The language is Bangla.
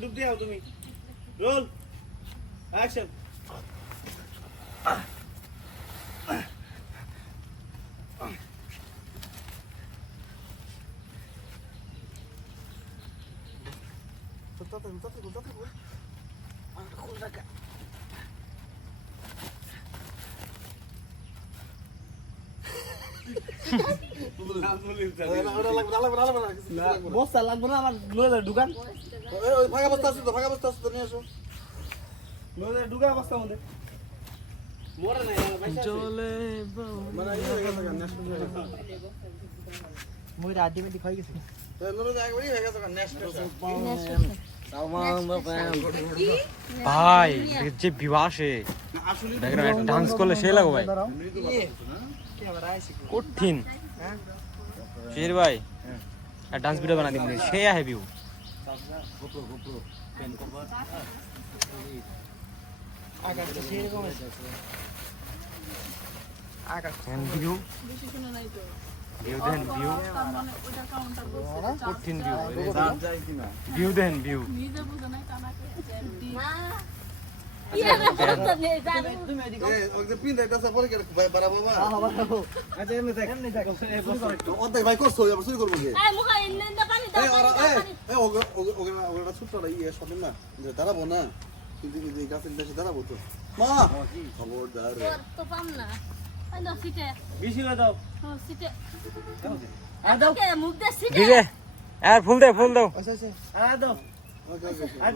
ডুব দিয়ে তুমি। রোল অ্যাকশন ওটা লাগবে না, লাগবে না, লাগবে না, কিছু লাগবে না। বস্তা লাগবে না আমার লোদের দোকান ফাঁকা বস্তা আছে তো, ফাঁকা বস্তা আছে তো, নিয়ে এসো। লোদের ঢুকা বস্তা মধ্যে। ভাই যে বিবাসে ডান্স করলে সে লাগো ভাই কঠিন। শের ভাই ডান্স ভিডিও বানা দিন সে আহে ভিউ আকাশটা সেরকম আছে আকাশ ভিউ ভিউ দেন ভিউ কঠিন ভিউ ভিউ দেন ভিউ দাঁড়াবো না, কিন্তু গাছের দেশে দাঁড়াবো তো। মা! খবরদার রে। বেশি না আর ফুল দে ফুল দাও আচ্ছা, আচ্ছা। আর দাও ওকে, ওকে। আর